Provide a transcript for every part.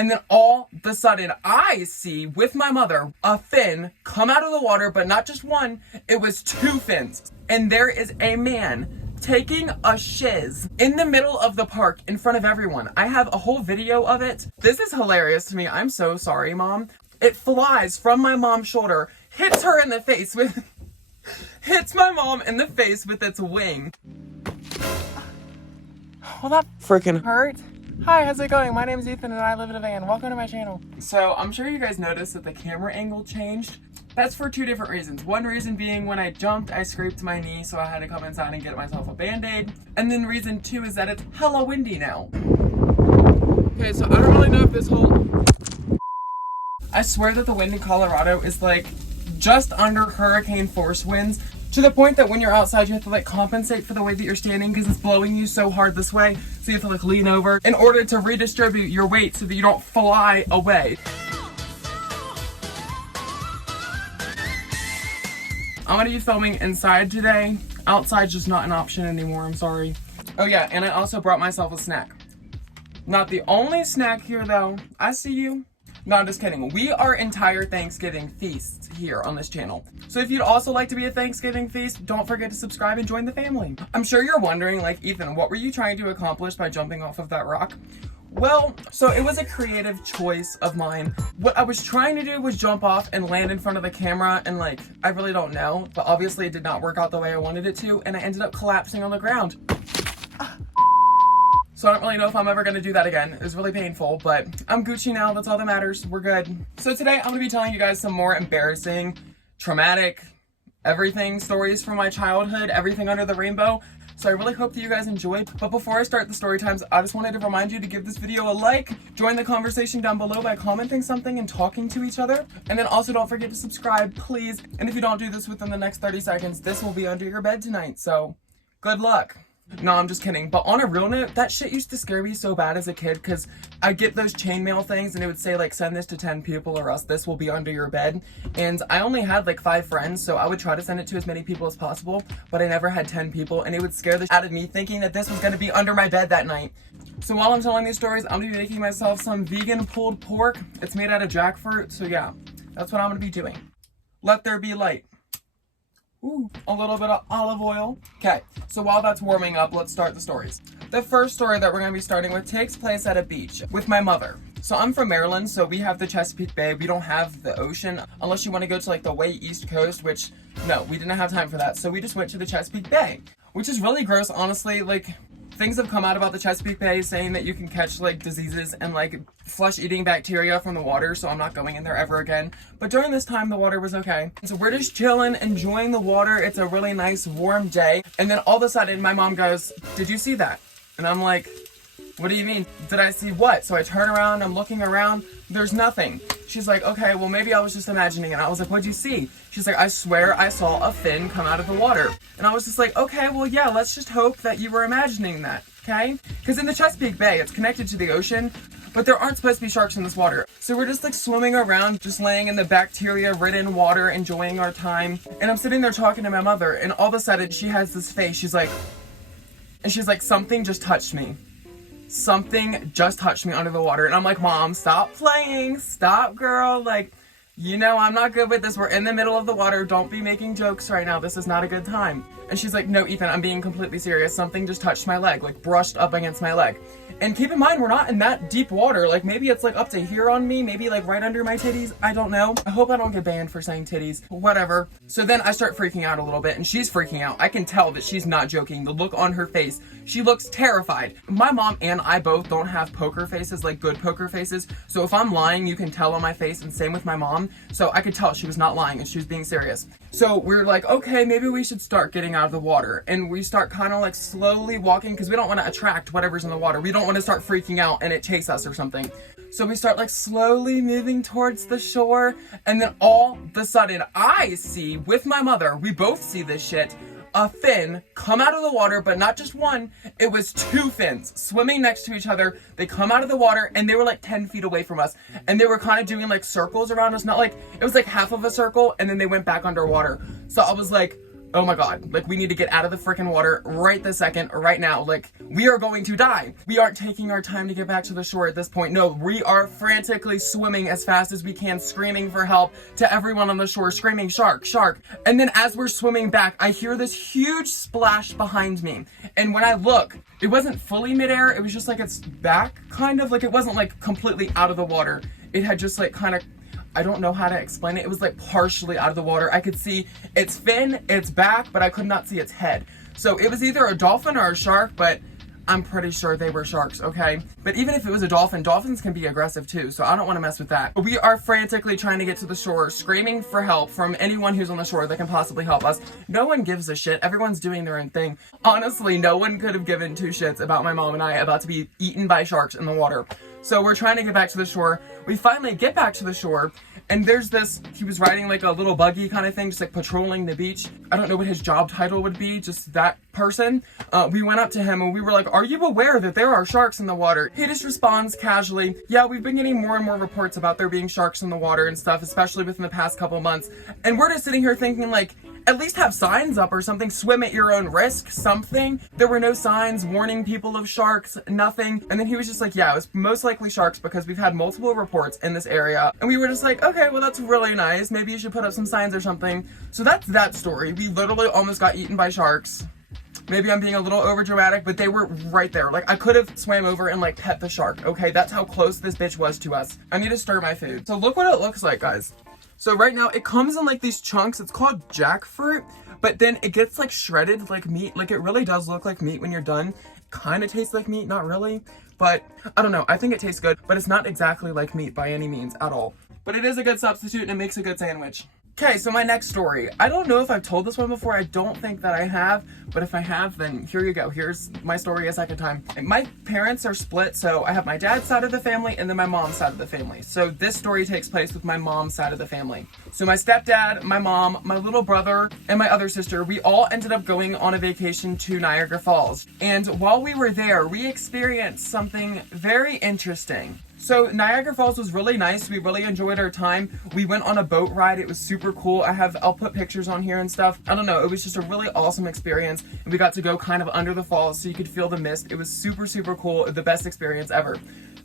And then all of a sudden, I see, with my mother, a fin come out of the water, but not just one, it was two fins. And there is a man taking a shiz in the middle of the park in front of everyone. I have a whole video of it. This is hilarious to me. I'm so sorry, Mom. It flies from my mom's shoulder, hits her in the face with, hits my mom in the face with its wing. Well, that freaking hurt. Hi, how's it going? My name is Ethan and I live in a van. Welcome to my channel. So I'm sure you guys noticed that the camera angle changed. That's for two different reasons. One reason being when I jumped, I scraped my knee, so I had to come inside and get myself a band-aid. And then reason two is that it's hella windy now. Okay, so I don't really know if this whole... I swear that the wind in Colorado is like just under hurricane force winds, to the point that when you're outside you have to like compensate for the way that you're standing because it's blowing you so hard this way, so you have to like lean over in order to redistribute your weight so that you don't fly away. I'm gonna be filming inside today. Outside's just not an option anymore, I'm sorry. Oh yeah, and I also brought myself a snack. Not the only snack here though. I see you. No, I'm just kidding. We are entire Thanksgiving feasts here on this channel. So if you'd also like to be a Thanksgiving feast, don't forget to subscribe and join the family. I'm sure you're wondering, like, Ethan, what were you trying to accomplish by jumping off of that rock? Well, so it was a creative choice of mine. What I was trying to do was jump off and land in front of the camera, and like, I really don't know, but obviously it did not work out the way I wanted it to, and I ended up collapsing on the ground. So I don't really know if I'm ever gonna do that again. It was really painful, but I'm Gucci now, that's all that matters, we're good. So today I'm gonna be telling you guys some more embarrassing, traumatic, everything stories from my childhood, everything under the rainbow. So I really hope that you guys enjoyed. But before I start the story times, I just wanted to remind you to give this video a like, join the conversation down below by commenting something and talking to each other. And then also don't forget to subscribe, please. And if you don't do this within the next 30 seconds, this will be under your bed tonight. So good luck. No, I'm just kidding. But on a real note, that shit used to scare me so bad as a kid because I'd get those chainmail things and it would say like, send this to 10 people or else this will be under your bed. And I only had like 5 friends, so I would try to send it to as many people as possible, but I never had 10 people, and it would scare the shit out of me thinking that this was gonna be under my bed that night. So while I'm telling these stories, I'm gonna be making myself some vegan pulled pork. It's made out of jackfruit, so yeah, that's what I'm gonna be doing. Let there be light. Ooh, a little bit of olive oil. Okay, so while that's warming up, let's start the stories. The first story that we're gonna be starting with takes place at a beach with my mother. So I'm from Maryland, so we have the Chesapeake Bay. We don't have the ocean unless you want to go to like the way east coast, which no, we didn't have time for that. So we just went to the Chesapeake Bay, which is really gross, honestly. Like, things have come out about the Chesapeake Bay saying that you can catch like diseases and like flesh-eating bacteria from the water, so I'm not going in there ever again. But during this time, the water was okay. So we're just chilling, enjoying the water. It's a really nice warm day. And then all of a sudden, my mom goes, "Did you see that?" And I'm like, "What do you mean? Did I see what?" So I turn around, I'm looking around, there's nothing. She's like, "Okay, well maybe I was just imagining it." I was like, "What'd you see?" She's like, "I swear I saw a fin come out of the water." And I was just like, "Okay, well yeah, let's just hope that you were imagining that, okay?" Because in the Chesapeake Bay, it's connected to the ocean, but there aren't supposed to be sharks in this water. So we're just like swimming around, just laying in the bacteria-ridden water, enjoying our time. And I'm sitting there talking to my mother, and all of a sudden she has this face, she's like, "Something just touched me. Something just touched me under the water." And I'm like, "Mom, stop playing. Stop, girl. Like, you know I'm not good with this. We're in the middle of the water. Don't be making jokes right now. This is not a good time." And she's like, "No, Ethan, I'm being completely serious. Something just touched my leg, like brushed up against my leg." And keep in mind, we're not in that deep water. Like, maybe it's like up to here on me, maybe like right under my titties. I don't know. I hope I don't get banned for saying titties. Whatever. So then I start freaking out a little bit, and she's freaking out. I can tell that she's not joking. The look on her face, she looks terrified. My mom and I both don't have poker faces, like good poker faces. So if I'm lying, you can tell on my face, and same with my mom. So I could tell she was not lying and she was being serious. So we're like, okay, maybe we should start getting out of the water. And we start kind of like slowly walking because we don't want to attract whatever's in the water. We don't want to start freaking out and it chase us or something. So we start like slowly moving towards the shore. And then all of a sudden I see, with my mother, we both see this shit, a fin come out of the water, but not just one, it was 2 fins swimming next to each other. They come out of the water and they were like 10 feet away from us, and they were kind of doing like circles around us. Not like, it was like half of a circle and then they went back underwater. So I was like, oh my god, like we need to get out of the freaking water right this second, right now. Like we are going to die. We aren't taking our time to get back to the shore at this point. No, we are frantically swimming as fast as we can, screaming for help to everyone on the shore, screaming shark, shark. And then as we're swimming back, I hear this huge splash behind me. And when I look, it wasn't fully midair. It was just like its back, kind of. Like it wasn't like completely out of the water. It had just like kind of, I don't know how to explain it. It was like partially out of the water. I could see its fin, its back, but I could not see its head. So it was either a dolphin or a shark, but I'm pretty sure they were sharks, okay? But even if it was a dolphin, dolphins can be aggressive too, so I don't want to mess with that. We are frantically trying to get to the shore, screaming for help from anyone who's on the shore that can possibly help us. No one gives a shit. Everyone's doing their own thing. Honestly, no one could have given two shits about my mom and I about to be eaten by sharks in the water. So we're trying to get back to the shore. We finally get back to the shore, and there's this, he was riding like a little buggy kind of thing, just like patrolling the beach. I don't know what his job title would be, just that person. We went up to him and we were like, are you aware that there are sharks in the water? He just responds casually, yeah, we've been getting more and more reports about there being sharks in the water and stuff, especially within the past couple months. And we're just sitting here thinking like, at least have signs up or something, swim at your own risk, something. There were no signs warning people of sharks, nothing. And then he was just like, yeah, it was most likely sharks because we've had multiple reports in this area. And we were just like, okay, well, that's really nice. Maybe you should put up some signs or something. So that's that story. We literally almost got eaten by sharks. Maybe I'm being a little over dramatic, but they were right there. Like I could have swam over and like pet the shark. Okay, that's how close this bitch was to us. I need to stir my food. So look what it looks like, guys. So right now it comes in like these chunks. It's called jackfruit, but then it gets like shredded like meat. Like it really does look like meat when you're done. Kind of tastes like meat, not really, but I don't know. I think it tastes good, but it's not exactly like meat by any means at all. But it is a good substitute and it makes a good sandwich. Okay, so my next story. I don't know if I've told this one before. I don't think that I have, but if I have, then here you go. Here's my story a second time. My parents are split, so I have my dad's side of the family and then my mom's side of the family. So this story takes place with my mom's side of the family. So my stepdad, my mom, my little brother, and my other sister, we all ended up going on a vacation to Niagara Falls. And while we were there, we experienced something very interesting. So Niagara Falls was really nice. We really enjoyed our time. We went on a boat ride. It was super cool. I'll put pictures on here and stuff. I don't know. It was just a really awesome experience. And we got to go kind of under the falls so you could feel the mist. It was super, super cool. The best experience ever.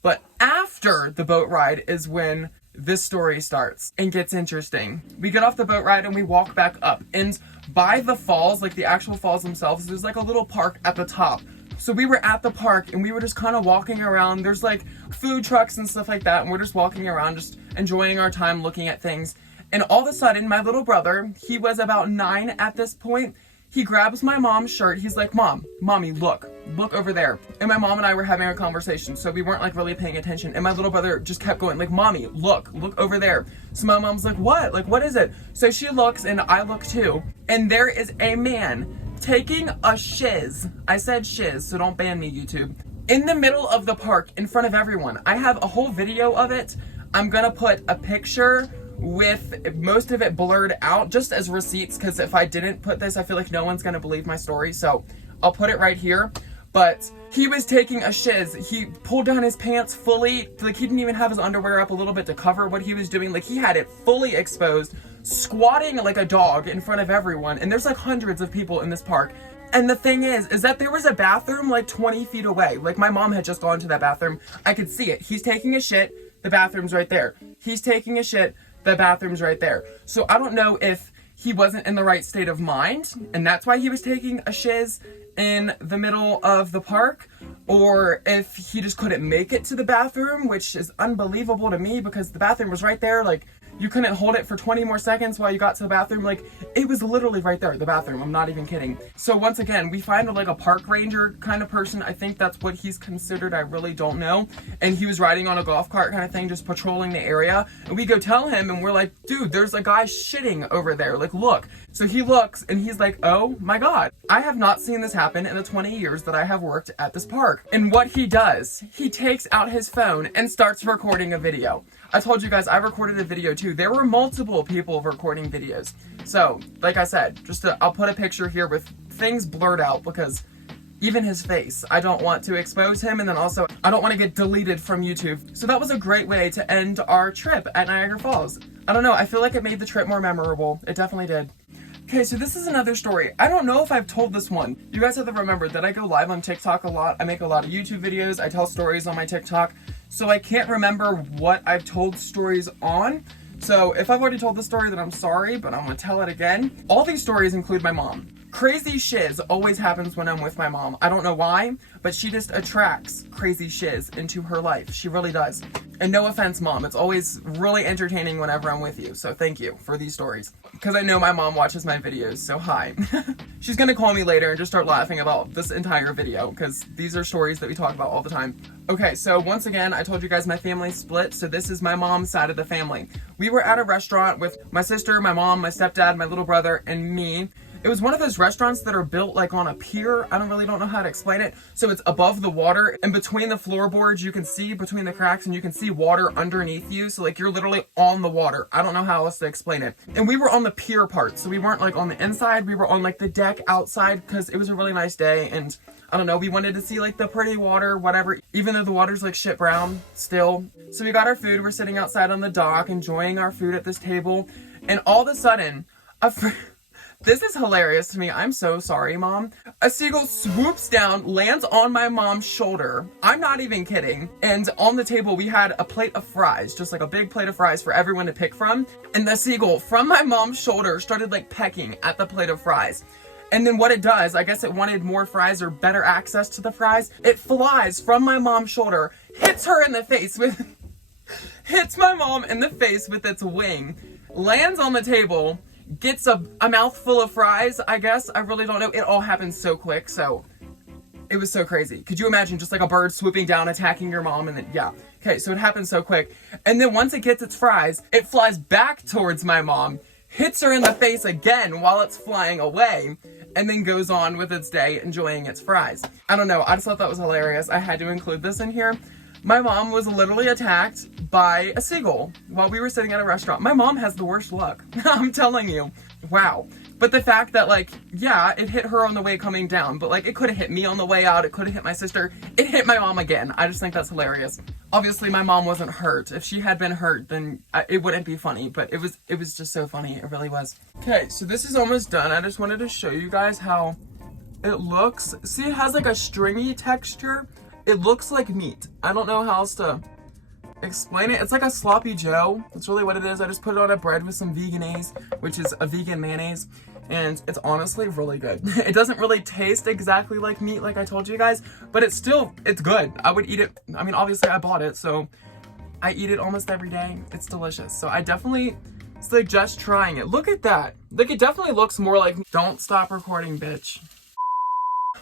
But after the boat ride is when this story starts and gets interesting. We get off the boat ride and we walk back up. And by the falls, like the actual falls themselves, there's like a little park at the top. So we were at the park and we were just kind of walking around. There's like food trucks and stuff like that. And we're just walking around, just enjoying our time looking at things. And all of a sudden, my little brother, he was about 9 at this point. He grabs my mom's shirt. He's like, mommy, look over there. And my mom and I were having a conversation. So we weren't like really paying attention. And my little brother just kept going like, mommy, look over there. So my mom's like, what? Like, what is it? So she looks and I look too. And there is a man taking a shiz. I said shiz, so don't ban me, YouTube. In the middle of the park, in front of everyone. I have a whole video of it. I'm gonna put a picture with most of it blurred out, just as receipts, because if I didn't put this, I feel like no one's gonna believe my story, so I'll put it right here. But he was taking a shiz. He pulled down his pants fully, like he didn't even have his underwear up a little bit to cover what he was doing. Like he had it fully exposed, squatting like a dog in front of everyone. And there's like hundreds of people in this park. And the thing is that there was a bathroom like 20 feet away. Like my mom had just gone to that bathroom. I could see it. He's taking a shit, the bathroom's right there. He's taking a shit, the bathroom's right there. So I don't know if he wasn't in the right state of mind, and that's why he was taking a shiz in the middle of the park, or if he just couldn't make it to the bathroom, which is unbelievable to me because the bathroom was right there. Like you couldn't hold it for 20 more seconds while you got to the bathroom. Like it was literally right there, the bathroom. I'm not even kidding. So once again, we find like a park ranger kind of person. I think that's what he's considered. I really don't know. And he was riding on a golf cart kind of thing, just patrolling the area. And we go tell him and we're like, dude, there's a guy shitting over there. Like, look. So he looks and he's like, oh my God, I have not seen this happen in the 20 years that I have worked at this park. And what he does, he takes out his phone and starts recording a video. I told you guys I recorded a video too. There were multiple people recording videos. So, like I said, I'll put a picture here with things blurred out because even his face, I don't want to expose him, and then also I don't want to get deleted from YouTube. So that was a great way to end our trip at Niagara Falls. I don't know, I feel like it made the trip more memorable. It definitely did. Okay, so this is another story. I don't know if I've told this one. You guys have to remember that I go live on TikTok a lot. I make a lot of YouTube videos. I tell stories on my TikTok. So I can't remember what I've told stories on. So if I've already told the story, then I'm sorry, but I'm gonna tell it again. All these stories include my mom. Crazy shiz always happens when I'm with my mom. I don't know why, but she just attracts crazy shiz into her life. She really does. And no offense, Mom, it's always really entertaining whenever I'm with you. So thank you for these stories. Because I know my mom watches my videos, so hi. She's gonna call me later and just start laughing about this entire video, because these are stories that we talk about all the time. Okay, so once again, I told you guys my family split, so this is my mom's side of the family. We were at a restaurant with my sister, my mom, my stepdad, my little brother, and me. It was one of those restaurants that are built like on a pier. I don't know how to explain it. So it's above the water, and between the floorboards, you can see between the cracks, and you can see water underneath you. So like you're literally on the water. I don't know how else to explain it. And we were on the pier part. So we weren't like on the inside. We were on like the deck outside because it was a really nice day. And I don't know, we wanted to see like the pretty water, whatever, even though the water's like shit brown still. So we got our food. We're sitting outside on the dock, enjoying our food at this table. And all of a sudden, this is hilarious to me. I'm so sorry, Mom. A seagull swoops down, lands on my mom's shoulder. I'm not even kidding. And on the table, we had a plate of fries, just like a big plate of fries for everyone to pick from. And the seagull from my mom's shoulder started like pecking at the plate of fries. And then what it does, I guess it wanted more fries or better access to the fries. It flies from my mom's shoulder, hits her in the face hits my mom in the face with its wing, lands on the table, gets a mouthful of fries, I guess. I really don't know. It all happened so quick, so it was so crazy. Could you imagine just like a bird swooping down, attacking your mom, and then, yeah. Okay, so it happened so quick. And then once it gets its fries, it flies back towards my mom, hits her in the face again while it's flying away, and then goes on with its day enjoying its fries. I don't know. I just thought that was hilarious. I had to include this in here. My mom was literally attacked by a seagull while we were sitting at a restaurant. My mom has the worst luck. I'm telling you. Wow. But the fact that, like, yeah, it hit her on the way coming down, but, like, it could have hit me on the way out. It could have hit my sister. It hit my mom again. I just think that's hilarious. Obviously, my mom wasn't hurt. If she had been hurt, then it wouldn't be funny, but it was just so funny. It really was. Okay, so this is almost done. I just wanted to show you guys how it looks. See, it has, like, a stringy texture. It looks like meat. I don't know how else to explain it. It's like a sloppy joe. That's really what it is. I just put it on a bread with some veganese, which is a vegan mayonnaise, and it's honestly really good. It doesn't really taste exactly like meat like I told you guys, but it's good. I would eat it. I mean, obviously I bought it, so I eat it almost every day. It's delicious. So I definitely suggest trying it. Look at that. Like, it definitely looks more like, don't stop recording, bitch.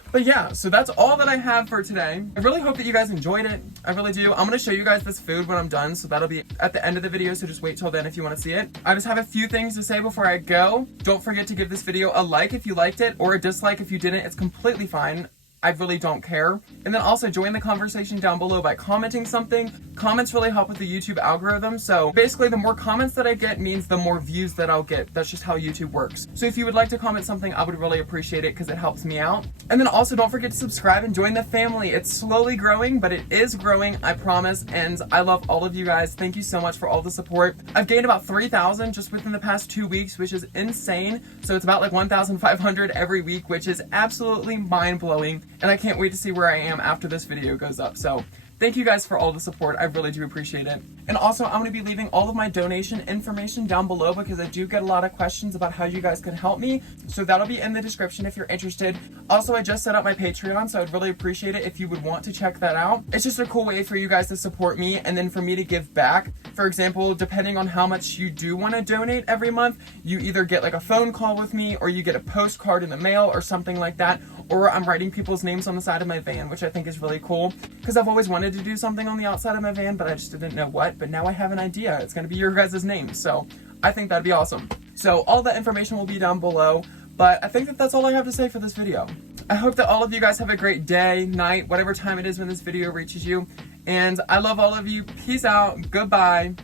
But yeah, so that's all that I have for today. I really hope that you guys enjoyed it. I really do. I'm gonna show you guys this food when I'm done, so that'll be at the end of the video, so just wait till then if you wanna see it. I just have a few things to say before I go. Don't forget to give this video a like if you liked it, or a dislike if you didn't. It's completely fine. I really don't care. And then also join the conversation down below by commenting something. Comments really help with the YouTube algorithm. So basically, the more comments that I get means the more views that I'll get. That's just how YouTube works. So if you would like to comment something, I would really appreciate it because it helps me out. And then also don't forget to subscribe and join the family. It's slowly growing, but it is growing, I promise. And I love all of you guys. Thank you so much for all the support. I've gained about 3,000 just within the past 2 weeks, which is insane. So it's about like 1,500 every week, which is absolutely mind-blowing. And I can't wait to see where I am after this video goes up. So thank you guys for all the support. I really do appreciate it. And also, I'm going to be leaving all of my donation information down below because I do get a lot of questions about how you guys can help me. So that'll be in the description if you're interested. Also, I just set up my Patreon, so I'd really appreciate it if you would want to check that out. It's just a cool way for you guys to support me and then for me to give back. For example, depending on how much you do want to donate every month, you either get like a phone call with me or you get a postcard in the mail or something like that. Or I'm writing people's names on the side of my van, which I think is really cool because I've always wanted to do something on the outside of my van, but I just didn't know what. But now I have an idea. It's going to be your guys' names, so I think that'd be awesome. So all that information will be down below, but I think that that's all I have to say for this video. I hope that all of you guys have a great day, night, whatever time it is when this video reaches you, and I love all of you. Peace out. Goodbye.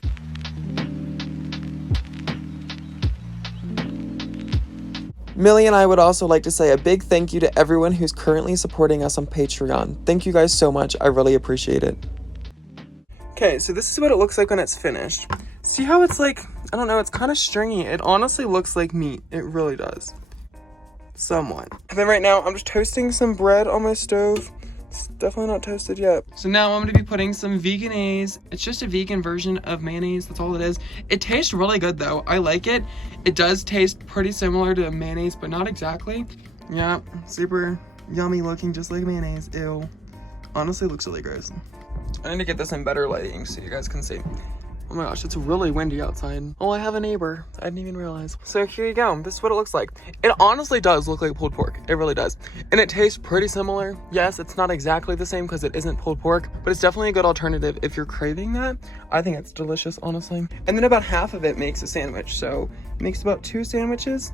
Millie and I would also like to say a big thank you to everyone who's currently supporting us on Patreon. Thank you guys so much. I really appreciate it. Okay, so this is what it looks like when it's finished. See how it's like I don't know, it's kind of stringy. It honestly looks like meat. It really does. Somewhat. And then right now, I'm just toasting some bread on my stove. It's definitely not toasted yet. So now I'm going to be putting some Vegenaise. It's just a vegan version of mayonnaise. That's all it is. It tastes really good though. I like it. It does taste pretty similar to mayonnaise, but not exactly. Yeah, super yummy looking, just like mayonnaise. Ew. Honestly, looks really gross. I need to get this in better lighting so you guys can see. Oh my gosh, it's really windy outside. Oh, I have a neighbor. I didn't even realize. So here you go. This is what it looks like. It honestly does look like pulled pork. It really does. And it tastes pretty similar. Yes, it's not exactly the same because it isn't pulled pork, but it's definitely a good alternative if you're craving that. I think it's delicious, honestly. And then about half of it makes a sandwich. So it makes about 2 sandwiches.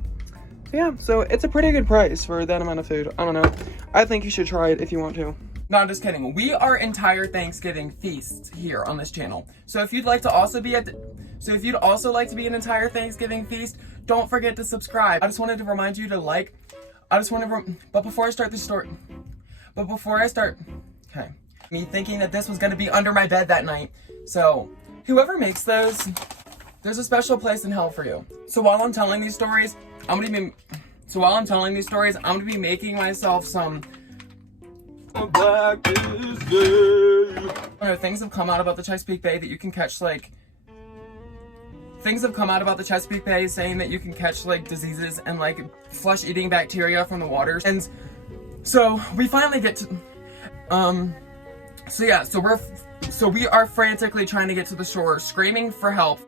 Yeah, so it's a pretty good price for that amount of food. I don't know. I think you should try it if you want to. No, I'm just kidding. We are entire Thanksgiving feasts here on this channel. So if you'd like to also be an entire Thanksgiving feast, don't forget to subscribe. I just wanted to remind you to like. But before I start, okay, me thinking that this was gonna be under my bed that night. So whoever makes those, there's a special place in hell for you. So while I'm telling these stories, I'm gonna be making myself some. Things have come out about the Chesapeake Bay that you can catch saying that you can catch like diseases and like flesh-eating bacteria from the waters. And so we finally get to so we are frantically trying to get to the shore, screaming for help.